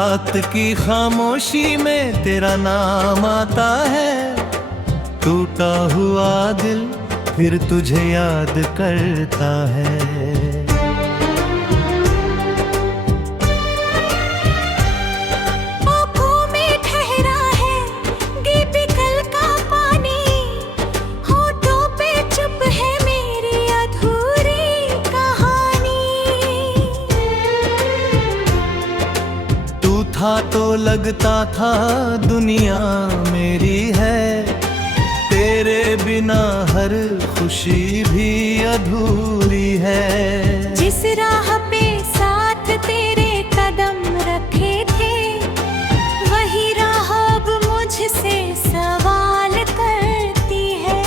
रात की खामोशी में तेरा नाम आता है। टूटा हुआ दिल फिर तुझे याद करता है। था तो लगता था दुनिया मेरी है, तेरे बिना हर खुशी भी अधूरी है। जिस राह पे साथ तेरे कदम रखे थे, वही राह अब मुझसे सवाल करती है।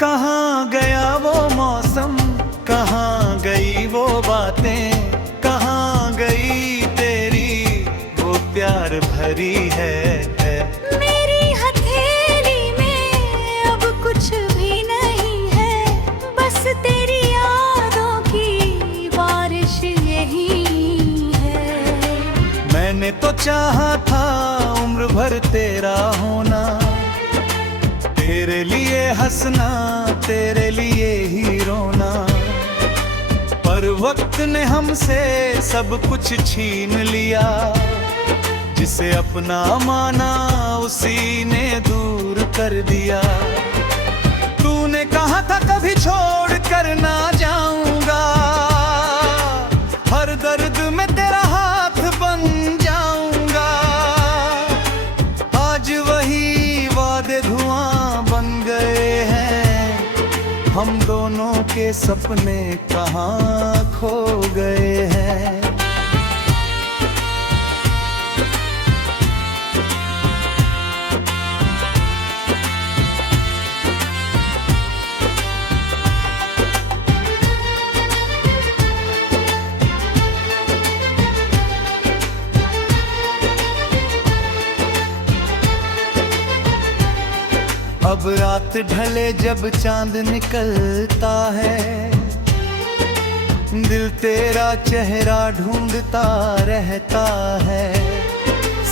कहाँ गया वो मौसम, कहाँ गई वो बातें, कहाँ गई तेरी वो प्यार भरी है। मेरी हथेली में अब कुछ भी नहीं है, बस तेरी यादों की बारिश यही है। मैंने तो चाहा था उम्र भर तेरा होना, तेरे लिए हंसना तेरे लिए ही रोना, पर वक्त ने हमसे सब कुछ छीन लिया। जिसे अपना माना उसी ने दूर कर दिया। तूने कहा था कभी छोड़ कर ना जाऊंगा, हर दर्द में तेरा हाथ बन जाऊंगा। आज वही वादे धुआं बन गए हैं, हम दोनों के सपने कहाँ खो गए हैं। अब रात ढले जब चांद निकलता है, दिल तेरा चेहरा ढूंढता रहता है।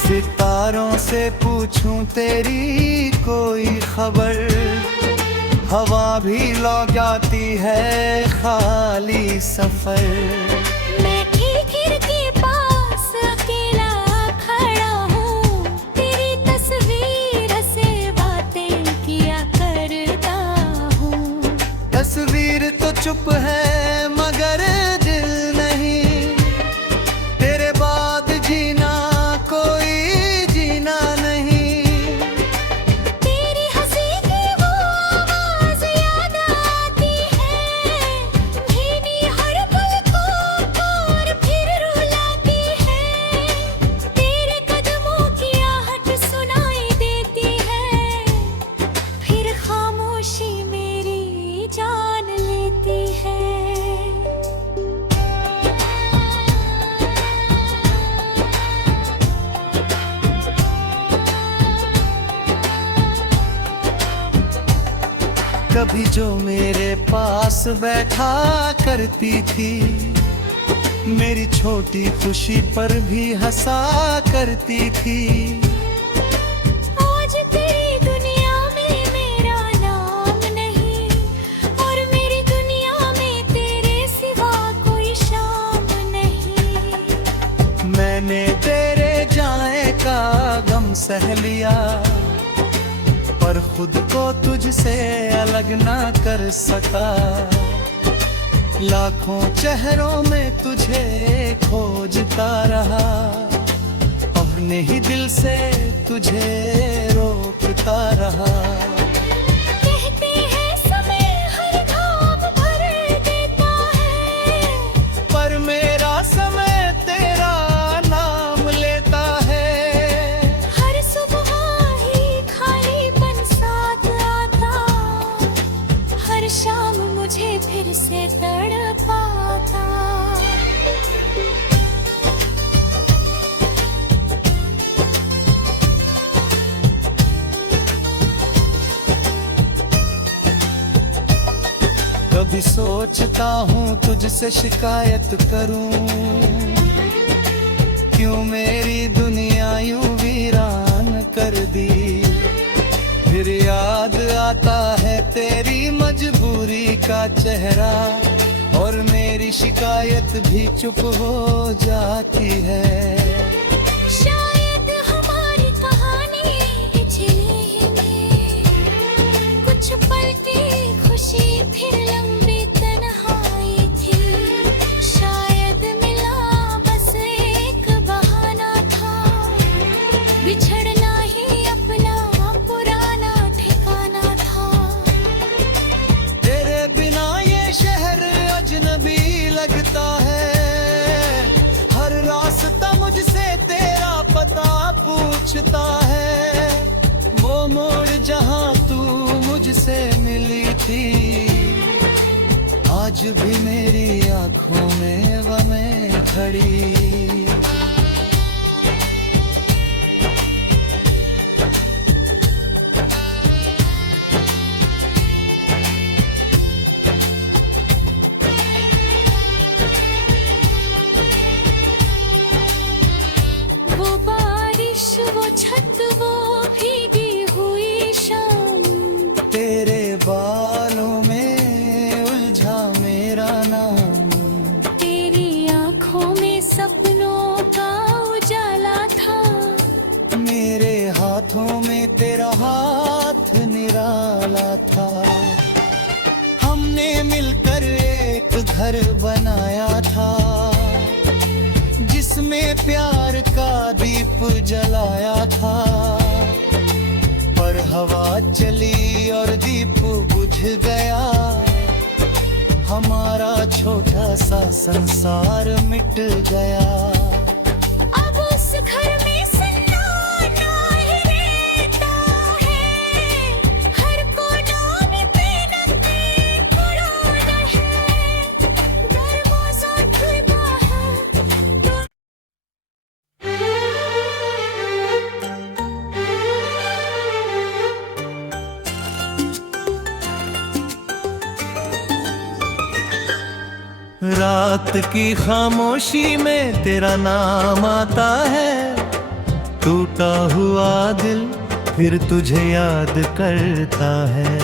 सितारों से पूछूं तेरी कोई खबर, हवा भी लौट जाती है खाली सफर। तस्वीर तो चुप है मगर दिल नहीं, तेरे बाद जीना कोई जीना नहीं। तेरी हंसी की वो आवाज याद आती है, भीनी हर पलकों और फिर रुलाती है। तेरे कदमों की आहट सुनाई देती है, फिर खामोशी मेरी जान लेती है। कभी जो मेरे पास बैठा करती थी, मेरी छोटी खुशी पर भी हंसा करती थी। आज तेरी दुनिया में मेरा नाम नहीं, और मेरी दुनिया में तेरे सिवा कोई शाम नहीं। मैंने तेरे जाने का गम सह लिया, पर खुद को तुझसे अलग ना कर सका। लाखों चेहरों में तुझे खोजता रहा, अपने ही दिल से तुझे रोकता रहा। कहते हैं समय हर घाव भर देता है, सोचता हूँ तुझसे शिकायत करूं, क्यों मेरी दुनिया यूं वीरान कर दी। फिर याद आता है तेरी मजबूरी का चेहरा, और मेरी शिकायत भी चुप हो जाती है। शायद हमारी कहानी पिछले ही में कुछ पल की खुशी फिर लंबी तन्हाई थी। शायद मिला बस एक बहाना था, बिछड़ना ही अपना पुराना ठिकाना था। तेरे बिना ये शहर अजनबी लगता है, हर रास्ता मुझसे तेरा पता पूछता है। वो मोड़ जहाँ तू मुझसे मिली थी, आज भी मेरी आंखों में वमें खड़ी। वो बारिश, वो छत, वो भीगी हुई शाम, तेरे बालों में उलझा मेरा नाम। तेरी आंखों में सपनों का उजाला था। मेरे हाथों में तेरा हाथ निराला था। हमने मिलकर एक घर बनाया था, जिसमें प्यार का दीप जलाया था। पर हवा चली और दीप बुझ गया, हमारा छोटा सा संसार मिट गया। अब उस घर में सन्नाटा ही रहता है, हर कोना में बेनती पुराना है। दरवाजा खुला है तो रात की खामोशी में तेरा नाम आता है। टूटा हुआ दिल फिर तुझे याद करता है।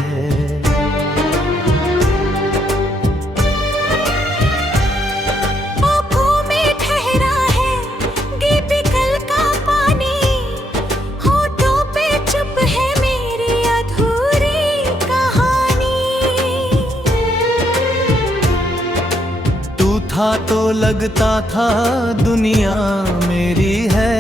आँखों में ठहरा है दीप कल का पानी, होठों पे चुप है मेरी अधूरी कहानी। तू था तो लगता था दुनिया मेरी है,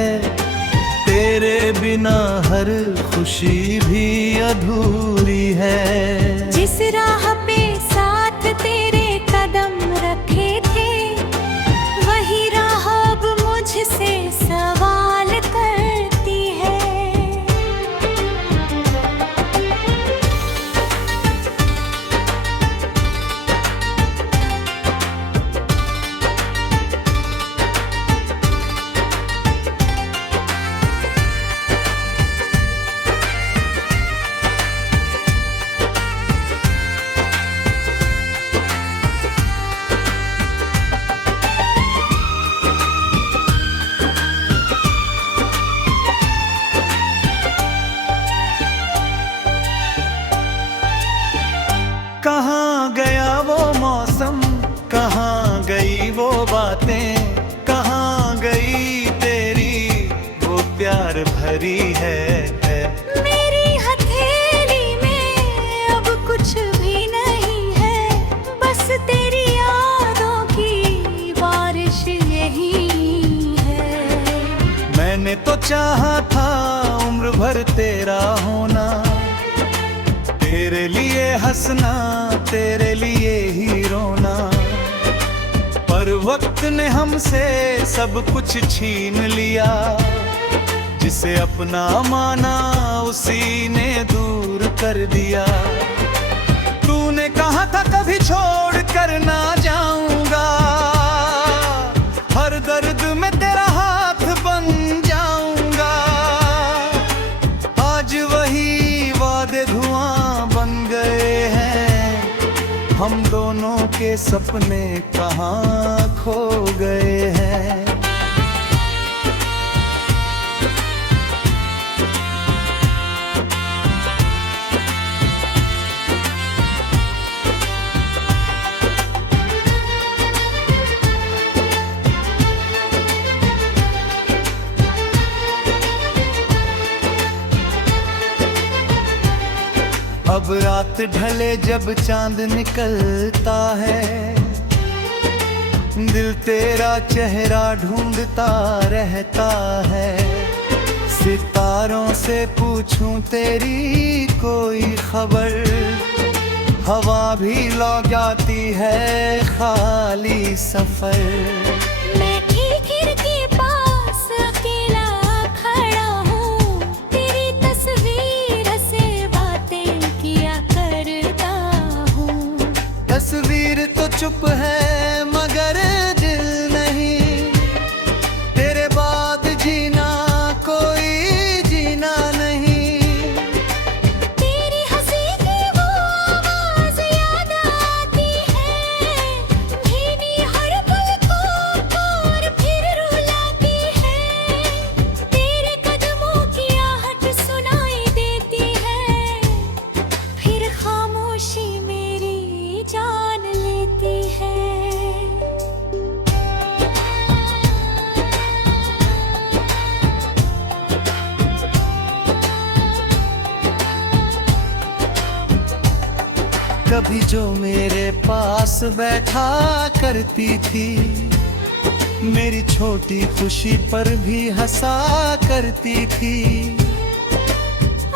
तेरे बिना हर खुशी भी अधूरी है। जिस राह पे साथ तेरे कदम रखे थे, वही राह अब मुझसे सवाल करती है। कहाँ गया वो मौसम, कहाँ गई वो बातें, कहाँ गई तेरी वो प्यार भरी है। मेरी हथेली में अब कुछ भी नहीं है, बस तेरी यादों की बारिश यही है। मैंने तो चाहा था उम्र भर तेरा होना, तेरे लिए हंसना, तेरे लिए ही रोना। पर वक्त ने हमसे सब कुछ छीन लिया, जिसे अपना माना उसी ने दूर कर दिया। तूने कहा था कभी छोड़ कर ना जाऊंगा, हर दर्द में तेरा हाथ बन जाऊंगा। आज वही वादे धुआं बन गए हैं, हम दोनों के सपने कहाँ खो गए हैं। अब रात ढले जब चांद निकलता है, दिल तेरा चेहरा ढूंढता रहता है। सितारों से पूछूं तेरी कोई खबर, हवा भी लौट जाती है खाली सफर। मैं खिड़की के पास अकेला खड़ा हूँ, तेरी तस्वीर से बातें किया करता हूँ। तस्वीर तो चुप है मगर दिल नहीं, तेरे बाद जीना कोई जीना नहीं। तेरी हंसी की वो आवाज याद आती है, भीनी हर पल को और फिर रुलाती है। तेरे कदमों की आहट सुनाई देती है, फिर खामोशी मेरी जान लेती है। कभी जो मेरे पास बैठा करती थी, मेरी छोटी खुशी पर भी हंसा करती थी।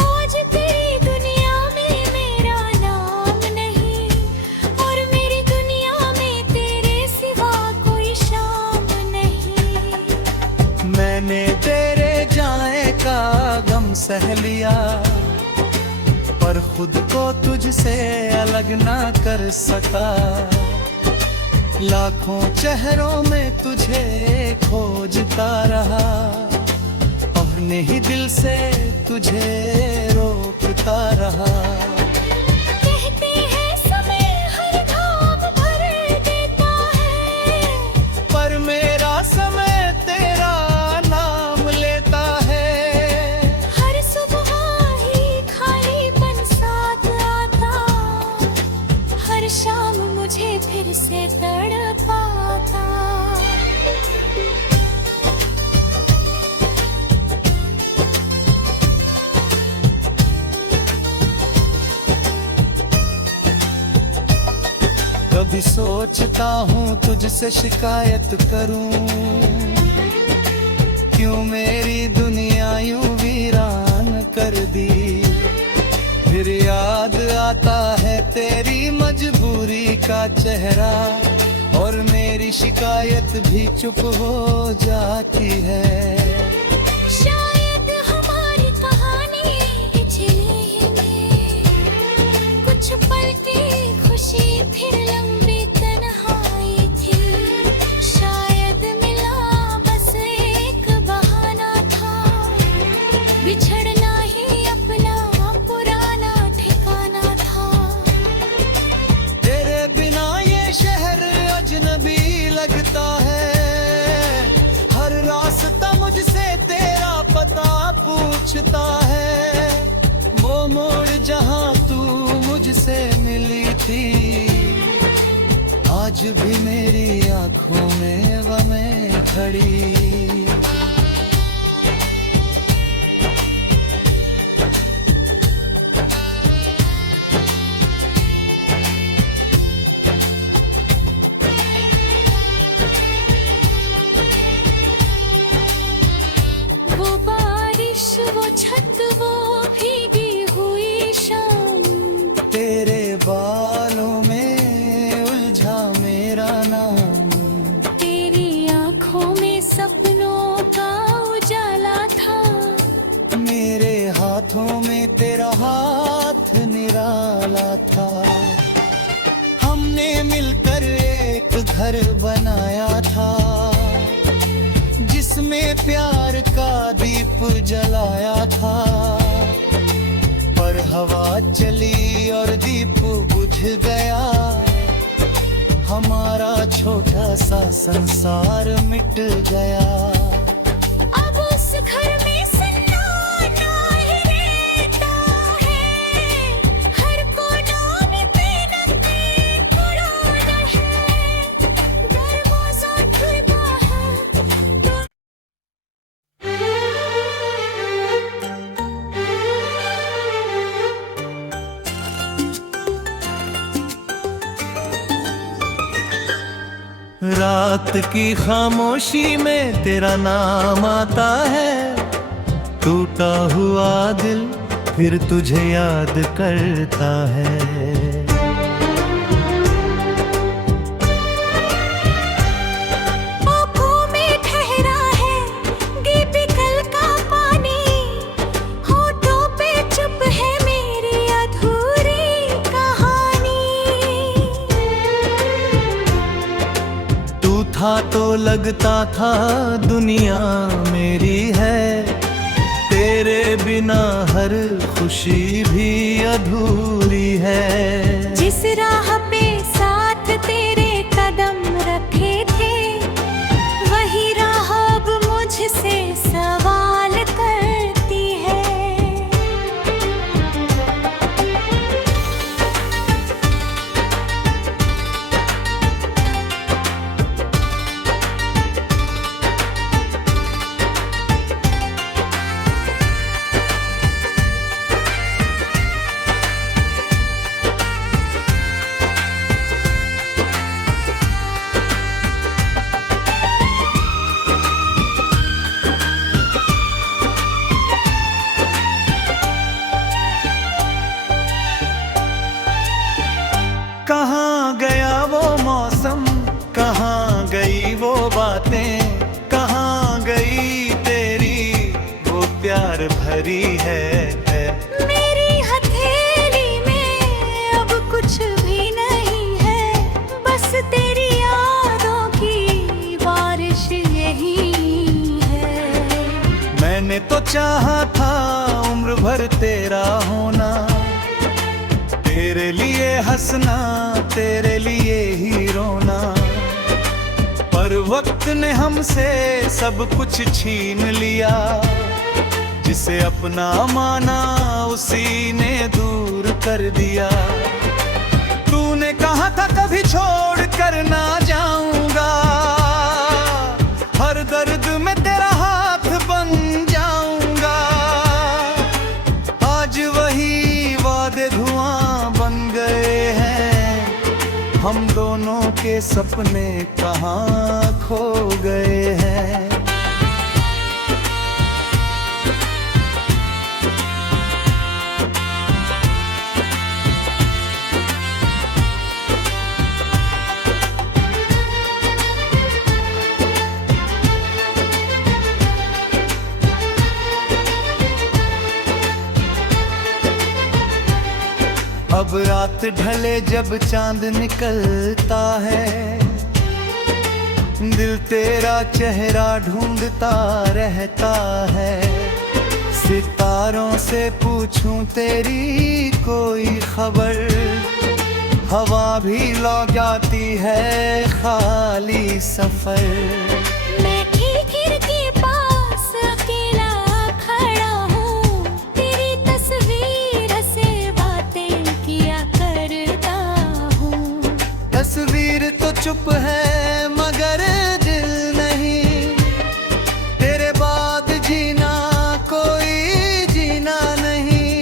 आज तेरी दुनिया में मेरा नाम नहीं, और मेरी दुनिया में तेरे सिवा कोई शाम नहीं। मैंने तेरे जाने का गम सह लिया, पर खुद को तुझसे अलग ना कर सका। लाखों चेहरों में तुझे खोजता रहा, अपने ही दिल से तुझे रोकता रहा। कहते हैं समय हर घाव भर देता है, पर मेरा समय तेरा नाम लेता है। हर सुबह ही खालीपन साथ आता, हर शाम मुझे फिर से तड़पाता। कभी सोचता हूँ तुझसे शिकायत करूँ, क्यों मेरी दुनिया यूं वीरान कर दी। फिर याद आता है तेरी मजबूरी का चेहरा, और मेरी शिकायत भी चुप हो जाती है। शायद हमारी कहानी पिछली ही में, कुछ पल की खुशी फिर लंबी तन्हाई थी। शायद मिला बस एक बहाना था, बिछड़ना ही अपना पुराना ठिकाना था। तेरे बिना ये शहर अजनबी लगता है, हर रास्ता मुझसे तेरा पता पूछता है। वो मोड़ जहाँ तू मुझसे मिली थी, आज भी मेरी आंखों में गमें खड़ी। वो बारिश, वो छत, वो भीगी हुई शाम, तेरे बालों में उलझा मेरा नाम। तेरी आंखों में सपनों का उजाला था, मेरे हाथों में तेरा हाथ निराला था। हमने मिलकर एक घर बनाया था, जिसमें प्यार का दीप जलाया था। पर हवा चली और दीप बुझ गया, हमारा छोटा सा संसार मिट गया। अब उस घर में सन्नाटा ही रहता है, हर कोना में मेहनतें कुरान है, दरवाजा खुला है तो रात की खामोशी में तेरा नाम आता है, टूटा हुआ दिल फिर तुझे याद करता है। आँखों में ठहरा है दीप कल का पानी, होठों पे चुप है मेरी अधूरी कहानी। तू था तो लगता था दुनिया मेरी है, तेरे बिना हर खुशी भी अधूरी है। जिस राह पे साथ तेरे कदम रखे थे, वही राह अब मुझसे सवाल करती है। कहाँ गया वो मौसम, कहाँ गई वो बातें, कहाँ गई तेरी वो प्यार भरी है। मेरी हथेली में अब कुछ भी नहीं है, बस तेरी यादों की बारिश यही है। मैंने तो चाहा था उम्र भर तेरा होना, तेरे लिए हंसना तेरे लिए ही रोना, पर वक्त ने हमसे सब कुछ छीन लिया। जिसे अपना माना उसी ने दूर कर दिया। तूने कहा था कभी छोड़ कर ना जाऊंगा, हर दर्द में तेरा हाथ बन जाऊंगा। आज वही वादे धुआं बन गए हैं, हम दोनों के सपने कहाँ खो गए हैं। अब रात ढले जब चांद निकलता है, दिल तेरा चेहरा ढूंढता रहता है। सितारों से पूछूं तेरी कोई खबर, हवा भी लौट जाती है खाली सफर। मैं खिड़की के पास अकेला खड़ा हूँ, तेरी तस्वीर से बातें किया करता हूँ। तस्वीर तो चुप है मगर दिल नहीं, तेरे बाद जीना कोई जीना नहीं।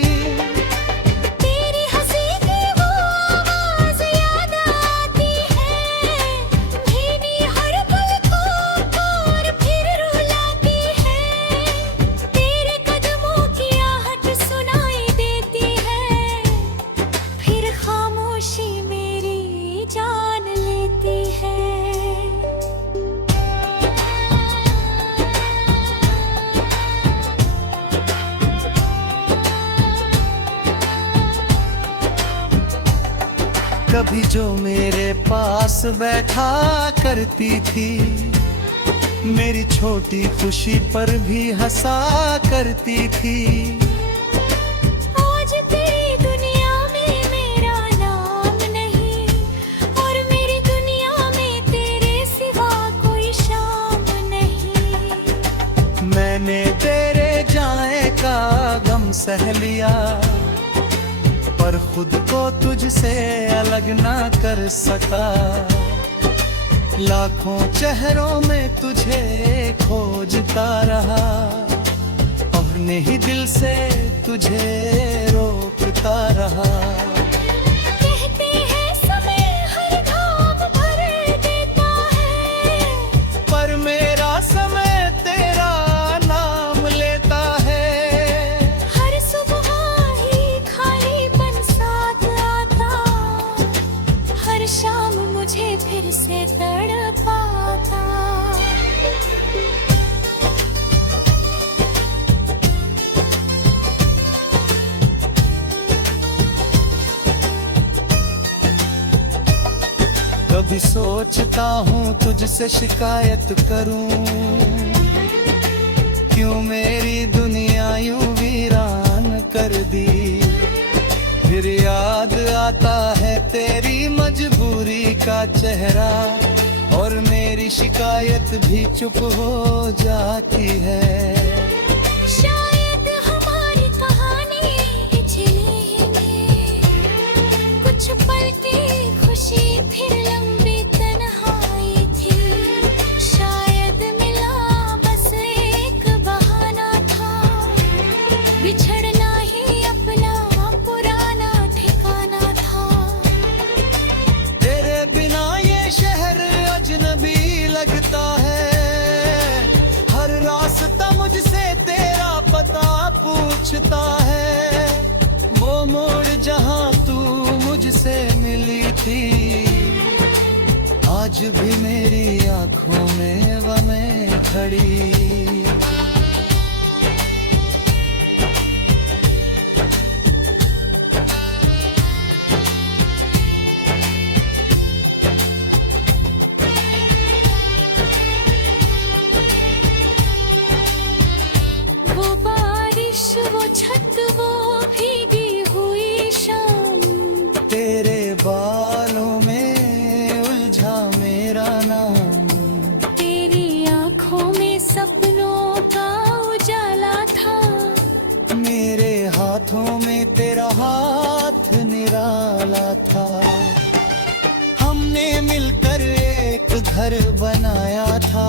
तेरी हंसी की वो आवाज याद आती है, भीनी हर पलकों को और फिर रुलाती है। तेरे कदमों की आहट सुनाई देती है, फिर खामोशी मेरी जान लेती है। कभी जो मेरे पास बैठा करती थी, मेरी छोटी खुशी पर भी हंसा करती थी। आज तेरी दुनिया में मेरा नाम नहीं, और मेरी दुनिया मैंने तेरे जाने का गम सह लिया, पर खुद को तुझसे अलग ना कर सका। लाखों चेहरों में तुझे खोजता रहा, अपने ही दिल से तुझे रोकता रहा। कहते हैं समय हर घाव भर देता है, पर मेरा समय तेरा नाम लेता है। हर सुबह ही खालीपन साथ आता, हर शाम मुझे फिर से तड़पाता। कभी सोचता हूँ तुझसे शिकायत करूं, क्यों मेरी दुनिया यूं वीरान कर दी। फिर याद आता है तेरी मजबूरी का चेहरा, और मेरी शिकायत भी चुप हो जाती है। शायद हमारी कहानी पिछली ही में कुछ पल की खुशी फिर लंबी तन्हाई थी। शायद मिला बस एक बहाना था, बिछड़ना ही अपना पुराना ठिकाना था। तेरे बिना ये शहर अजनबी लगता है, हर रास्ता मुझसे तेरा पता पूछता है। वो मोड़ जहाँ तू मुझसे मिली थी, आज भी मेरी आंखों में वमें खड़ी। वो बारिश, वो छत, वो भीगी हुई शाम, तेरे बालों में उलझा मेरा नाम। तेरी आंखों में सपनों का उजाला था, मेरे हाथों में तेरा हाथ निराला था। हमने मिलकर एक घर बनाया था,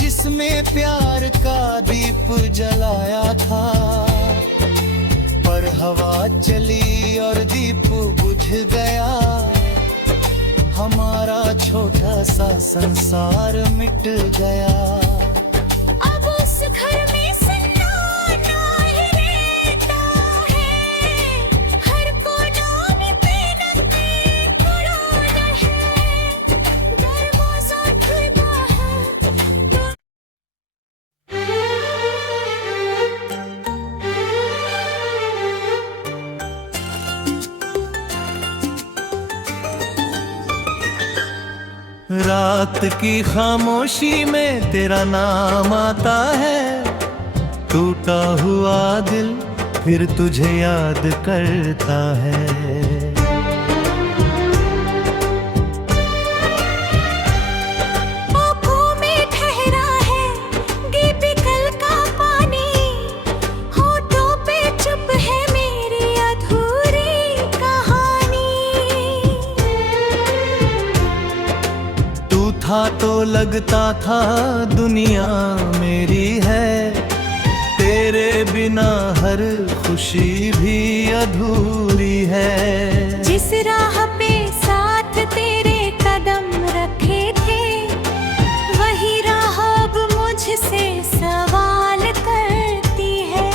जिसमें प्यार का दीप जलाया था। पर हवा चली और दीप बुझ गया, हमारा छोटा सा संसार मिट गया। अब उस घर में सन्नाटा ही रहता है, हर कोना में बेनकाब पुराना है। दरवाजा खुला है तो रात की खामोशी में तेरा नाम आता है, टूटा हुआ दिल फिर तुझे याद करता है। आँखों में ठहरा है दीप कल का पानी, होठों पे चुप है मेरी अधूरी कहानी। तू था तो लगता था दुनिया मेरी है, तेरे बिना हर खुशी भी अधूरी है। जिस राह पे साथ तेरे कदम रखे थे, वही राह अब मुझसे सवाल करती है।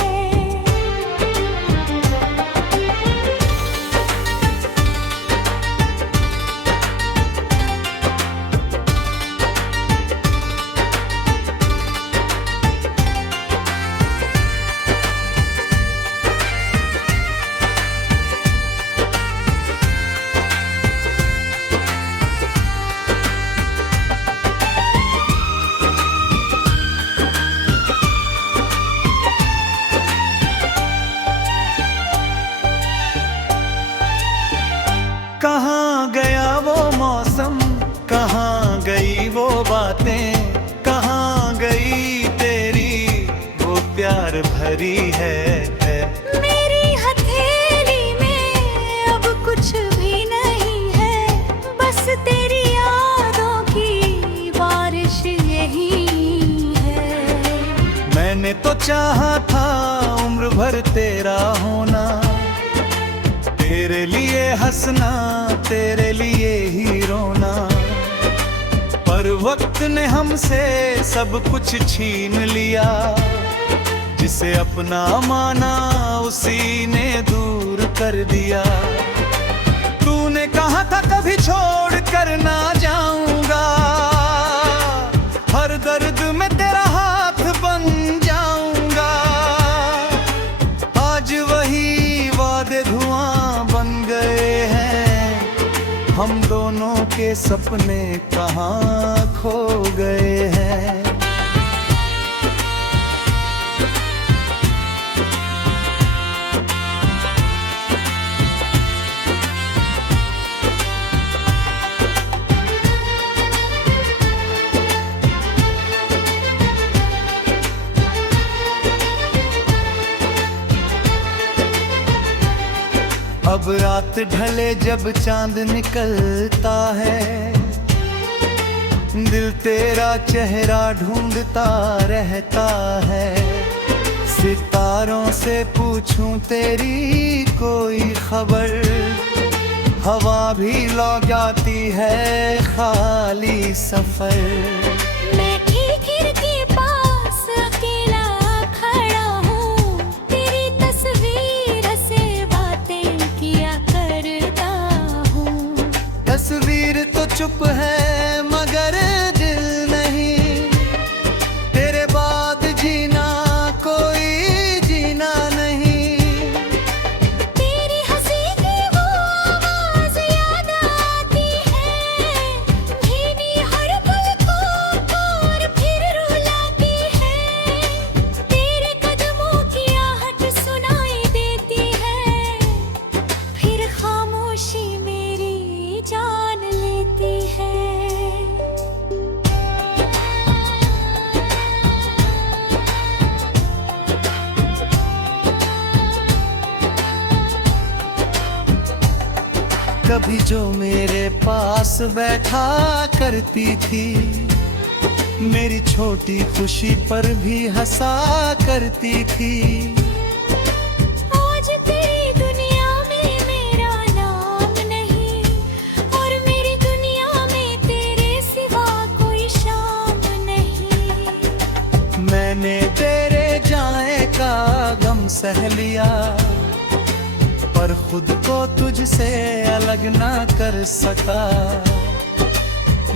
भरी है। मेरी हथेली में अब कुछ भी नहीं है, बस तेरी यादों की बारिश यही है। मैंने तो चाहा था उम्र भर तेरा होना, तेरे लिए हंसना, तेरे लिए ही रोना, पर वक्त ने हमसे सब कुछ छीन लिया। जिसे अपना माना उसी ने दूर कर दिया। तूने कहा था कभी छोड़ कर ना जाऊंगा, हर दर्द में तेरा हाथ बन जाऊंगा। आज वही वादे धुआं बन गए हैं, हम दोनों के सपने कहाँ खो गए हैं। अब रात ढले जब चांद निकलता है, दिल तेरा चेहरा ढूंढता रहता है। सितारों से पूछूं तेरी कोई खबर, हवा भी लौट जाती है खाली सफर। मैं खिड़की के पास अकेला खड़ा हूँ, तेरी तस्वीर से बातें किया करता हूँ। तस्वीर तो चुप है मगर दिल नहीं, तेरे बाद जीना कोई जीना नहीं। तेरी हंसी की वो आवाज याद आती है, भीनी हर पलकों पर फिर रुलाती है। तेरे कदमों की आहट सुनाई देती है, फिर खामोशी मेरी जान लेती है। कभी जो मेरे पास बैठा करती थी, मेरी छोटी खुशी पर भी हंसा करती थी। आज तेरी दुनिया में मेरा नाम नहीं, और मेरी दुनिया में तेरे सिवा कोई शाम नहीं। मैंने तेरे जाने का गम सह लिया, पर खुद को तुझसे अलग ना कर सका।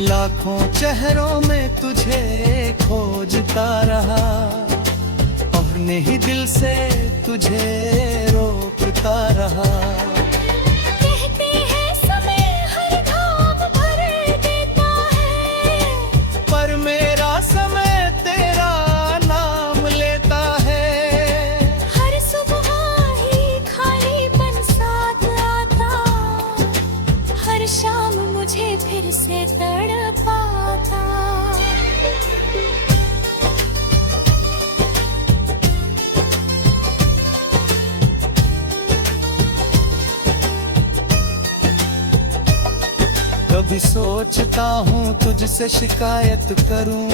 लाखों चेहरों में तुझे खोजता रहा, अपने ही दिल से तुझे रोकता रहा। कहते हैं समय हर घाव भर देता है, पर मेरा समय तेरा नाम लेता है। हर सुबह ही खालीपन साथ आता, हर शाम मुझे फिर से तड़पाता। कभी सोचता हूँ तुझसे शिकायत करूं,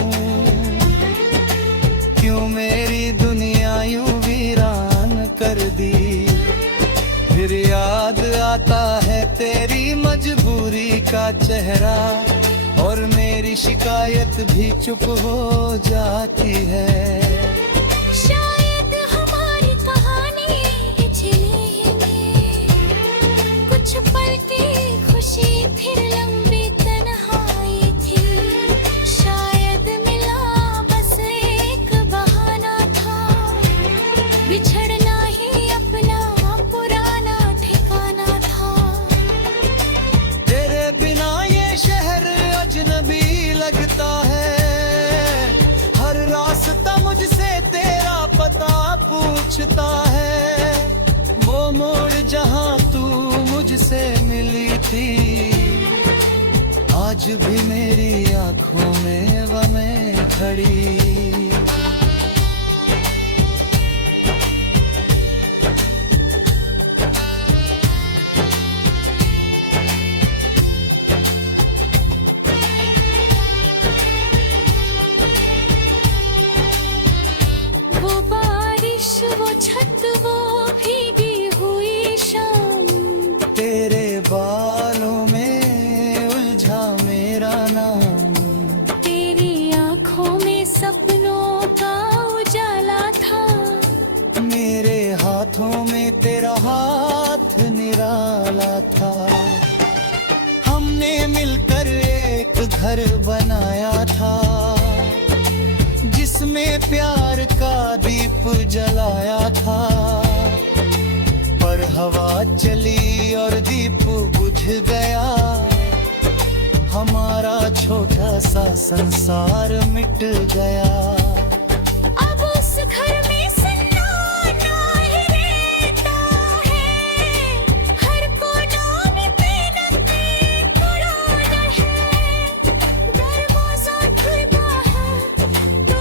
क्यों मेरी दुनिया यूं वीरान कर दी। फिर याद आता है तेरी मजबूरी का चेहरा, और मेरी शिकायत भी चुप हो जाती है। शायद हमारी कहानी पिछली, कुछ पल की खुशी फिर लंबी तन्हाई थी। शायद मिला बस एक बहाना था, बिछड़ना ही अपना पुराना ठिकाना था। तेरे बिना ये शहर अजनबी लगता है, हर रास्ता मुझसे तेरा पता पूछता है। वो मोड़ जहाँ तू मुझसे मिली थी, आज भी मेरी आंखों में वह मैं खड़ी। था। हमने मिलकर एक घर बनाया था, जिसमें प्यार का दीप जलाया था। पर हवा चली और दीप बुझ गया, हमारा छोटा सा संसार मिट गया। अब उस घर में सन्नाटा ही रहता है, हर कोना में मेहनतें पुराना है, दरवाजा खुला है तो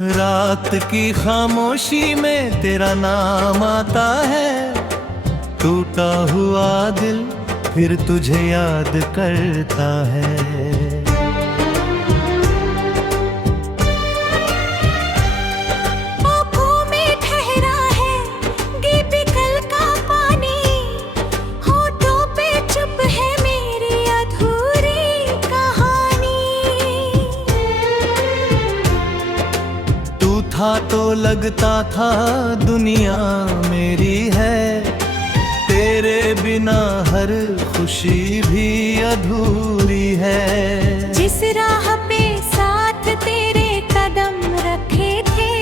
रात की खामोशी में तेरा नाम आता है, टूटा हुआ दिल फिर तुझे याद करता है। आँखों में ठहरा है दीप कल का पानी, होठों पे चुप है मेरी अधूरी कहानी। तू था तो लगता था दुनिया मेरी है, तेरे बिना हर खुशी भी अधूरी है। जिस राह पे साथ तेरे कदम रखे थे,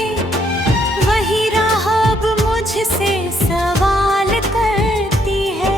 वही राह अब मुझसे सवाल करती है।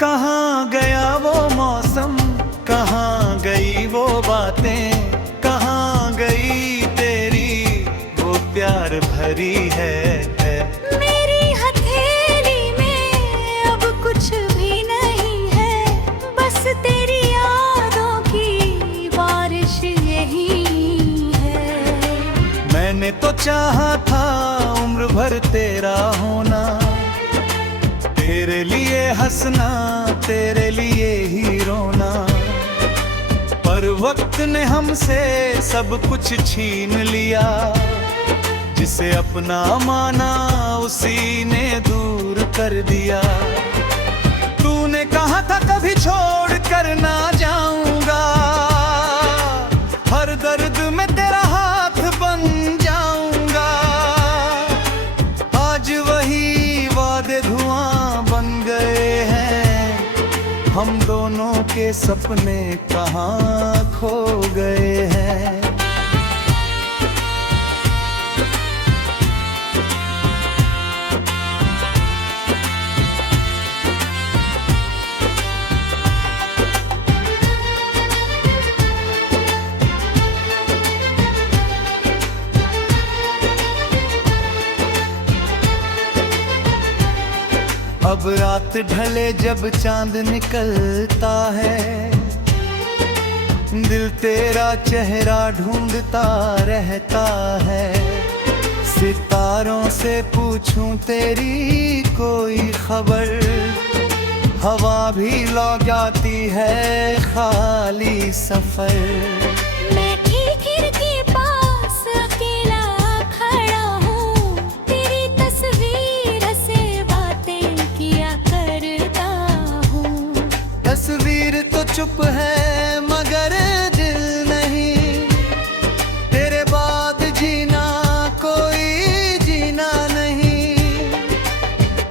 कहाँ गया वो मौसम, कहाँ गई वो बातें, कहाँ गई तेरी वो प्यार भरी है। मेरी हथेली में अब कुछ भी नहीं है, बस तेरी यादों की बारिश यही है। मैंने तो चाहा था उम्र भर तेरा होना, तेरे लिए हंसना तेरे लिए ही रोना। पर वक्त ने हमसे सब कुछ छीन लिया, जिसे अपना माना उसी ने दूर कर दिया। तूने कहा था कभी छोड़ कर ना जाऊंगा, हर दर्द में तेरा हाथ बन जाऊंगा। आज वही वादे धुआं बन गए हैं, हम दोनों के सपने कहाँ खो गए हैं। अब रात ढले जब चांद निकलता है, दिल तेरा चेहरा ढूंढता रहता है। सितारों से पूछूं तेरी कोई खबर, हवा भी लौट जाती है खाली सफर। मैं खिड़की के पास अकेला खड़ा हूँ, तेरी तस्वीर से बातें किया करता हूँ। तस्वीर तो चुप है मगर दिल नहीं, तेरे बाद जीना कोई जीना नहीं।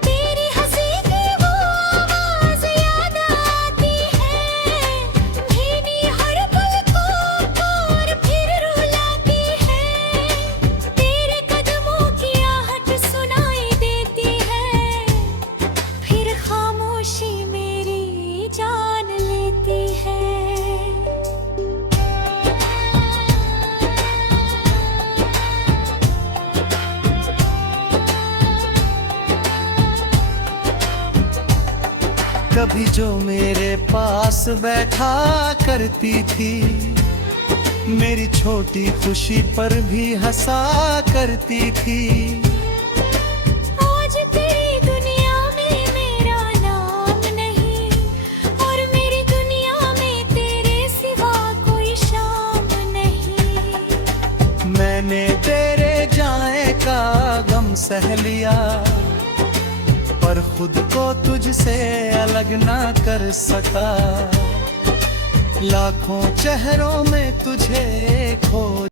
तेरी हंसी की वो आवाज़ याद आती है, भीनी हर पल को कभी जो मेरे पास बैठा करती थी, मेरी छोटी खुशी पर भी हंसा करती थी। आज तेरी दुनिया में मेरा नाम नहीं, और मेरी दुनिया में तेरे सिवा कोई शाम नहीं। मैंने तेरे जाने का गम सह लिया, पर खुद को तुझसे अलग ना कर सका। लाखों चेहरों में तुझे खो